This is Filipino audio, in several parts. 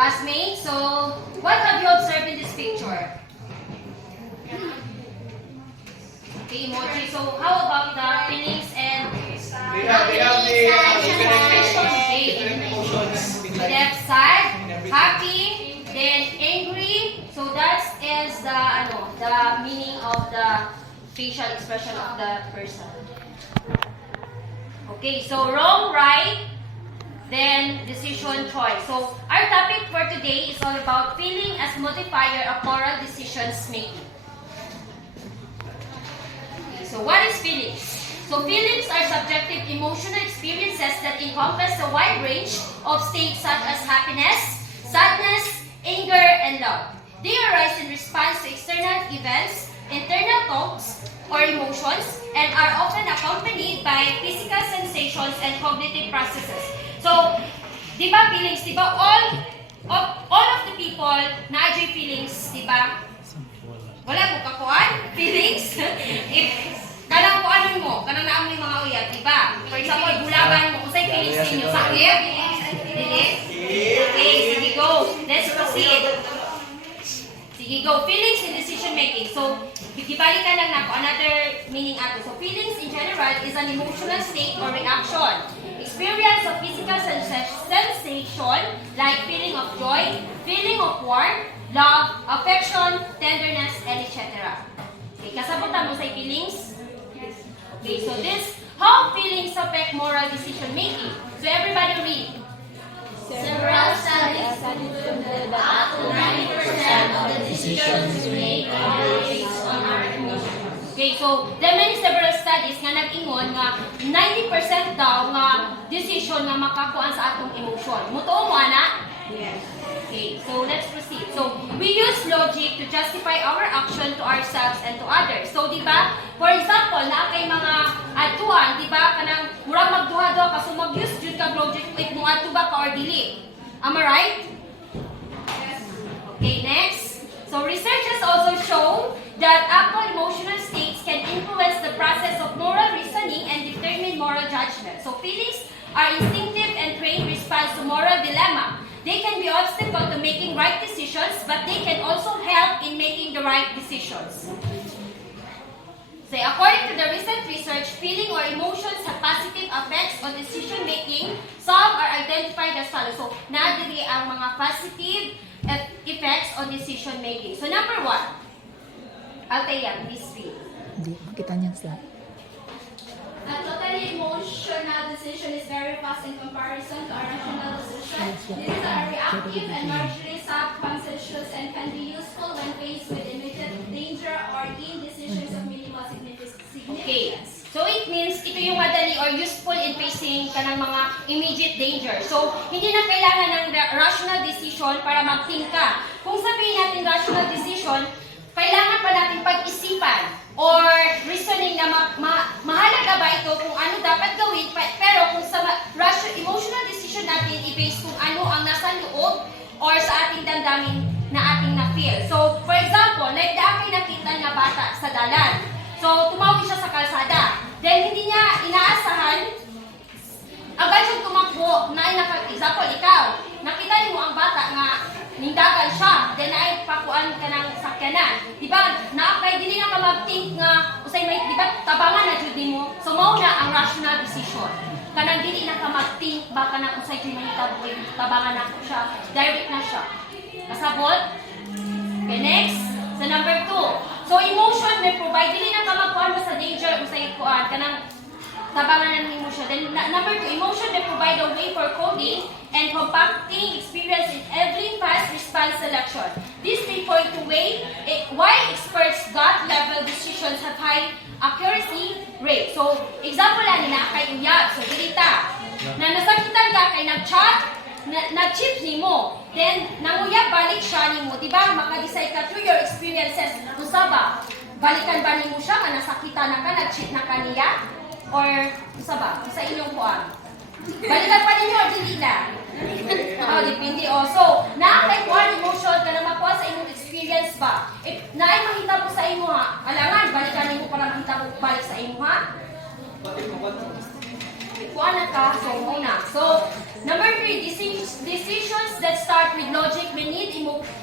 Classmates, so what have you observed in this picture? Okay, emoji. So how about the feelings and They have the different emotions. Left side, happy, then angry. So that is the meaning of the facial expression of the person. Okay, so wrong, right, then decision, choice. So our topic for today is all about feeling as modifier of moral decisions making. Okay, so what is feelings? So feelings are subjective emotional experiences that encompass a wide range of states such as happiness, sadness, anger, and love. They arise in response to external events, internal thoughts, or emotions, and are often accompanied by physical sensations and cognitive processes. So, di ba feelings, di ba all of the people na enjoy feelings, di ba? Wala mo kakuan? Feelings? Kanang kuanin mo, kanang naamoy mga uyab, di ba? For example, bulaban mo, usay feelings ninyo, sakit? Feelings? Okay, sige go. Let's proceed. Sige go. Feelings in decision making. So, ibalikan lang nako another meaning ato. So, feelings in general is an emotional state or reaction. Experience of physical sensation like feeling of joy, feeling of warmth, love, affection, tenderness, and etc. Okay, kasabutan mo sa feelings? Okay, so this, how feelings affect moral decision making. So everybody read. Several studies conclude that up to 90% of the decisions we make are based on our emotions. Okay, so there are many several studies nga nag-ingon nga 90% daw nga decision nga makakuan sa atong emotion. Mutuo mo, ana? Yes. Okay, so let's proceed. So, we use logic to justify our action to ourselves and to others. So, di ba? For example, na kay mga atuan, di ba? Kanang murag magduha-duha ka, so mag-use jud ka logic with mo atu ba ka or dili. Am I right? Yes. Okay, next. So, research has also shown that actual emotional states can influence the process of moral reasoning and determine moral judgment. So, feelings are instinctive and trained response to moral dilemma. They can be obstacle to making right decisions, but they can also help in making the right decisions. So, according to the recent research, feeling or emotions have positive effects on decision making. Some are identified as follows. So, naadiri ang mga positive effects on decision making. So, number 1, Althea, please read. Hindi, makita niya sa A totally emotional decision is very fast in comparison to a rational decision. These are reactive and largely subconscious and can be useful when faced with immediate danger or in decisions of minimal Okay. significance. So, it means ito yung madali or useful in facing kanang mga immediate danger. So, hindi na kailangan ng rational decision para mag-think ka. Kung sabihin natin rational decision, kailangan pa natin pag-isipan or reasoning na mahalaga ba ito kung ano dapat gawin, pero kung sa emotional decision natin, i-base kung ano ang nasa loob or sa ating damdamin na ating na-feel. So, for example, like daan kayo nakita nga bata sa dalan. So, tumawid siya sa kalsada. Then, hindi niya inaasahan, agad siyang tumakbo na example, ikaw, nakita niyo ang bata nga nindagan siya, then ay pakuan ka ng sakyanan. Di ba, naakay, dili na ka mag-think nga, usay may, di ba, tabangan na jud mo. So, mao na ang rational decision. Kanang dili na ka mag-think, baka na usay jud may tabangan na siya, direct na siya. Kasabot? Okay, next. So, number 2. So, emotion may provide, dili na ka magkuhan mo sa danger, usay kuan, kanang tabangan na mo siya. Then, number 2, emotion may provide a way for coding and compacting experience in every fast response selection. This may point to why experts' gut-level decisions have high accuracy rate. So, example lang nila kay uyab. So, dilita. Na nasakitan ka kay nag-chat, nag-chip ni mo. Then, nanguyab, balik siya ni mo. Diba, makadecide ka through your experiences. Kung saba, balikan ba ni mo siya, nga nasakitan na ka, nag-chip na ka niya? Or, isa ba? Sa inyong kuwan. Balikan pa ninyo, dili na. Depende. So, na-apply kuwan emotion ka na makuha sa inyong experience ba? Naay makita mo sa imo ha. Alangan, balikan ninyo para makita mo balik sa imo ha. Kuwan na ka, so muna. So, number 3, decisions that start with logic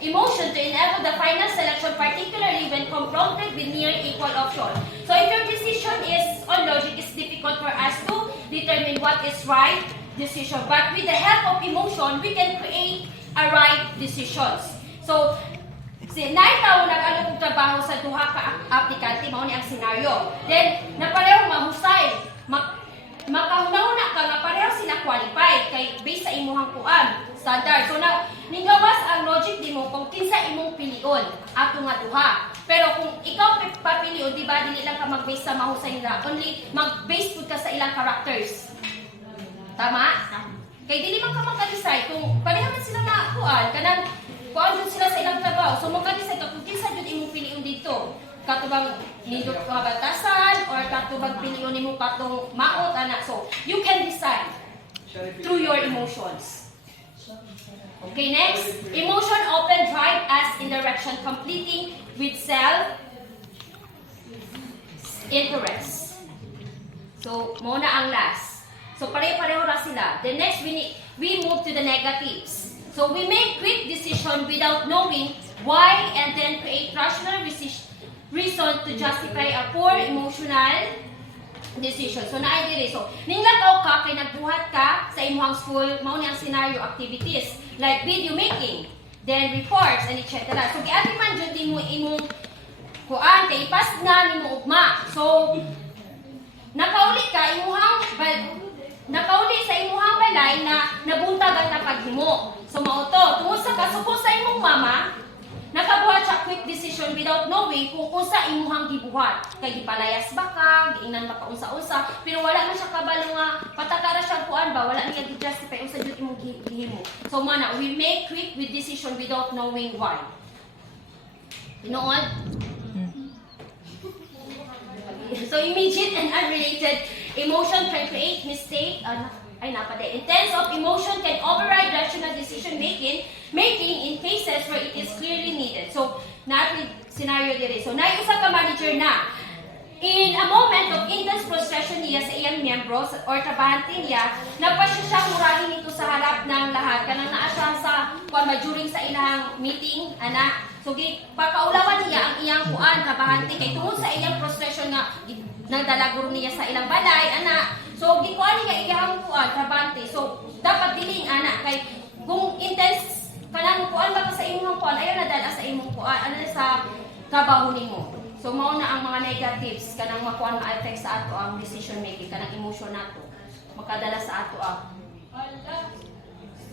emotion to enable the final selection, particularly when confronted with near equal option. So if your decision is on logic, it's difficult for us to determine what is right decision. But with the help of emotion, we can create a right decisions. So, naitaw nag-ano kong trabaho sa duha ka aplikante, mao ni ang senaryo. Then, na pareho mahusay. Makahuna-huna ka nga pareho sila qualified kay based sa imuhang kuan standard. So na ninggawas ang logic nimo kung kinsa imong pilion ato nga duha. Pero kung ikaw papilion, di ba dili lang ka mag-base sa mahusay nila, only mag-base pud ka sa ilang characters. Tama? Kay dili man ka maka-decide kung pareho man sila nga kuan kanang kuan jud sila sa ilang trabaho. So maka-decide ka kung kinsa jud imong pilion dito. Katubang nindot ko batasan or katubang piliyon nimo katong maot anak. So you can decide through your emotions. Okay, next, emotion often drive us in direction completing with self interest. So muna ang last. So pareho-pareho ra sila. The next we move to the negatives. So we make quick decision without knowing why and then create rational reason to justify a poor emotional decision. So naay diri. So ninglakaw ka kay nagbuhat ka sa imong school, mao ni ang scenario activities like video making, then reports and etc. So giati man jud nimo imong kuan kay ipas na nimo ugma. So nakauli sa imuhang balay na nabuntag ang napaghimo. So mao to tungod sa kasubos sa imong mama, nakabuhat siya quick decision without knowing kung unsa imuhang gibuhat. Kay gipalayas ba ka, giingnan ba ka unsa-unsa, pero wala man siya kabalo nga patakara siya kuan ba, wala niya gi-justify unsa jud imong gihimo. So mana, we make quick with decision without knowing why. Tinuod? So immediate and unrelated emotion can create mistake. Intense of emotion can override rational decision making in cases where it is clearly needed. So, natin scenario dire. So, naiusa ka manager na. In a moment of intense frustration niya sa iyang miyembros or trabahante niya, napasya siya murahin ito sa harap ng lahat. Kanang naa siya sa during sa ilang meeting, ana. So, pakaulawan niya ang iyang kuan trabahante kay tungod sa iyang frustration nga nagdalaguro niya sa ilang balay, ana. So, gikuan niya iyang kuan trabahante. So, dapat diling ana kay kung intense kanang kuan ba ka sa imong kuan, ayaw na dala sa imong kuan, ano sa trabaho nimo. So mao na ang mga negatives kanang makuan ma-affect sa ato ang decision making, kanang emotion nato makadala sa ato ang.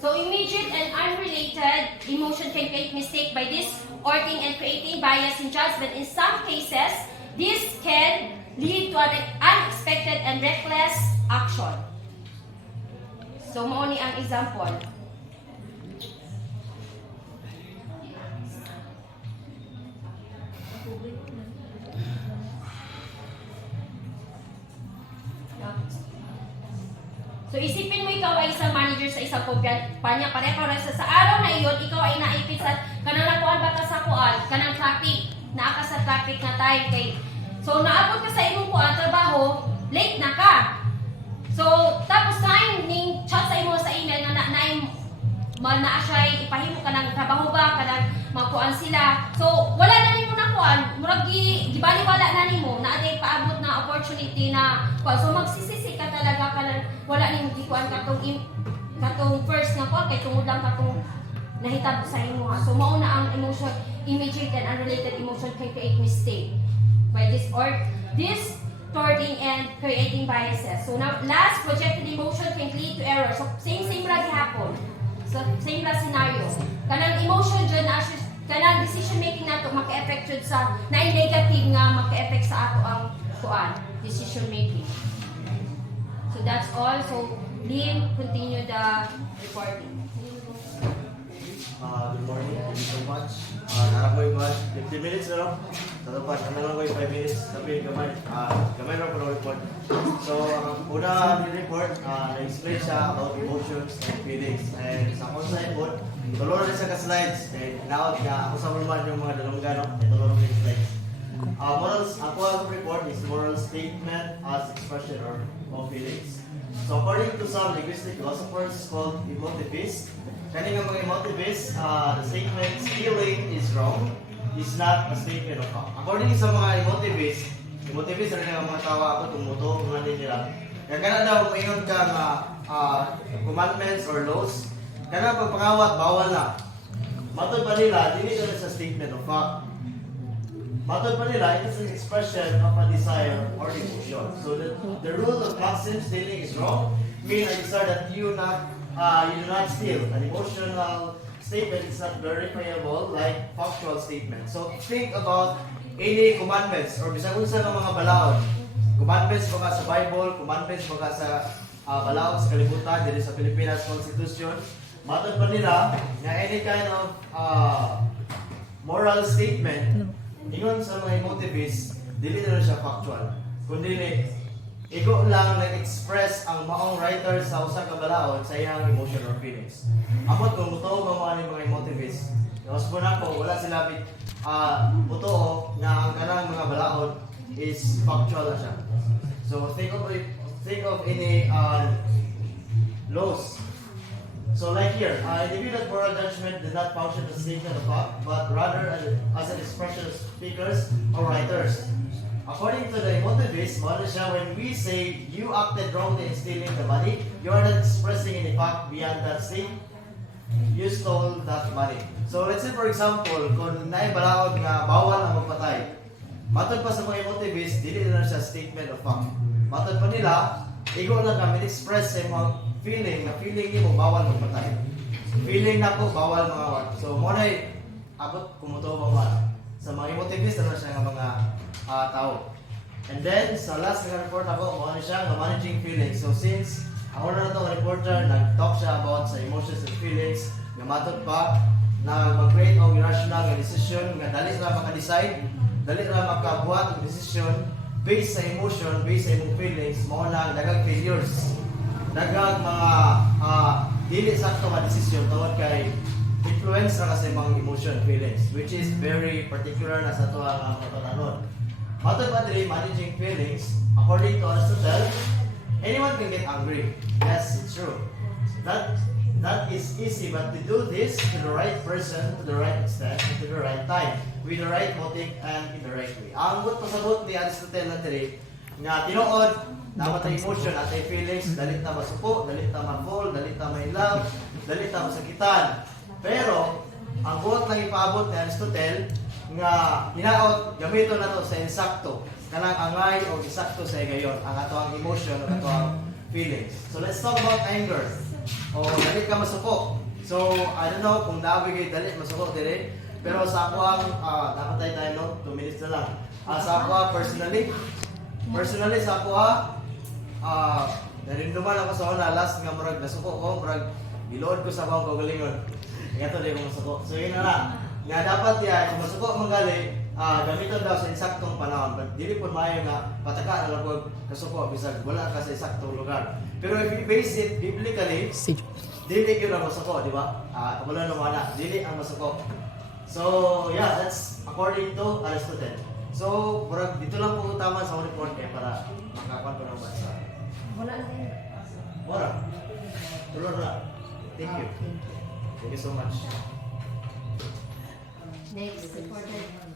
So immediate and unrelated emotion can create mistake by distorting and creating bias in judgment. In some cases, this can lead to an unexpected and reckless action. So mao ni ang example. So isipin mo ikaw ay isang manager sa isang kumpanya, pare-pareho sa araw na iyon, ikaw ay naipit sa kanang nakuan ba ka sa kuan, kanang traffic, naa ka sa traffic na time kay. So naabot ka sa imong kuan trabaho, late na ka. So tapos time ning chat sa imo sa email na naa siya ipahimo ka ng trabaho ba kanang makuan sila. So wala na nimo na kuan, murag gibaliwala na nimo na aday paabot na opportunity na kuan. So magsisisi ka talaga kanang wala nimo gikuan katong first nga kuan kay tungod lang katong nahitabo sa imo. So mao na ang emotion, immediate and unrelated emotion can create mistake by distorting and creating biases. So now last, projected emotion can lead to error. So same ra gihapon. So same ra scenario. Kanang emotion jud na kanang decision making nato maka-affect jud sa negative nga maka-affect sa ato ang kuan decision making. So that's all. So Liam, continue the recording. Good morning. Thank you so much. Nakapoy ko 50 minutes na lang. Tatapos, ano lang ko 5 minutes. Sabi, gamay lang ko ng report. So, una yung report, na-explain siya about emotions and feelings. And sa akong sa report, tulungan rin siya ka-slides. And naot nga, ako sa mulman yung mga dalawang tulungan rin slides. Morals, ako ang report is moral statement as expression or feelings. So according to some linguistic philosophers called emotivists, kani nga mga emotivists, the statement stealing is wrong is not a statement of fact. According sa mga emotivists rin nga mga tawa ako tumuto mga nila. Kaya kana daw maingon ka nga commandments or laws, kana pagpangawat bawal na. Matod pa nila, dili ito sa statement of fact. Matod pa nila, it is an expression of a desire or emotion. So the rule of constant stealing is wrong. Mean a desire that you do not steal. An emotional statement is not verifiable like factual statement. So think about any commandments or bisag unsa ng mga balaod. Commandments baka sa Bible, commandments baka sa balaod sa kalibutan diri sa Pilipinas Constitution. Matod pa nila na any kind of moral statement ingon sa mga emotivists, dili na siya factual. Kundi igo lang nag-express ang maong writer sa usa ka balaod sa iyang emotion or feelings. Amot kung mutuo ba mga emotivists, mas po na po, wala sila mutuo na ang kanang mga balaod is factual na siya. So think of any laws. So like here, individual moral judgment did not function as a statement of fact, but rather as an expression of speakers or writers. According to the emotivists, when we say you acted wrongly in stealing the money, you are not expressing any fact beyond that state. You stole that money. So let's say for example, kung naibalaod nga bawal ang magpatay, matod pa sa mga emotivists, dili na siya statement of fact. Matod pa nila, igo lang kami express sa mga feeling mo bawal magpatay. Feeling na ko bawal mga word. So mo na abot kumutuo ba sa mga emotivists na siya nga mga tao. And then sa last nga report ako mo na siya nga managing feelings. So since ako na itong reporter nag-talk siya about sa emotions and feelings nga matod pa na mag-create og irrational nga decision nga dali ra maka-decide, dali ra makabuhat og decision based sa emotion, based sa imong feelings, mo na daghang failures. Daghang mga dili sakto nga desisyon tungod kay influence ra kasi mga emotion feelings which is very particular na sa tuwa nga matutanon. Matod pa diri managing feelings according to Aristotle, anyone can get angry. Yes, it's true. That is easy, but to do this to the right person, to the right extent, and to the right time, with the right motive and in the right way. Ang pasabot ni Aristotle na diri nga tinuod dapat ang emotion at ang feelings, dalit na masuko, dalit na ma-fall, dalit na ma-love, dalit na masakitan. Pero, ang buot lang ipaabot ni Aristotle, nga hinaot, gamiton na to sa insakto, kanang angay o insakto sa gayon, ang ato ang emotion o ato ang feelings. So, let's talk about anger. O, dalit ka masuko. So, I don't know kung naabigay dalit masuko dire, pero sa ako ang, dapat tayo, 2 minutes na lang. Sa ako personally sa ako narinduman ako sa una last nga murag nasuko ko, murag gilood ko sa akong kagalingon. Ngato di ko masuko. So yun na lang. Nga dapat kung masuko manggali, gamiton daw sa insaktong panahon. But dili po maayo nga pataka na lang po kasuko bisag wala ka sa insaktong lugar. Pero if you base it biblically, dili ko na masuko, di ba? Kabalo naman na, dili ang masuko. So yeah, that's according to Aristotle. So, murag dito lang po tama sa report kaya para makakuan ko ng bansa. Wala na yun. Wala. Tulor na. Thank you. Thank you so much. Next reporter.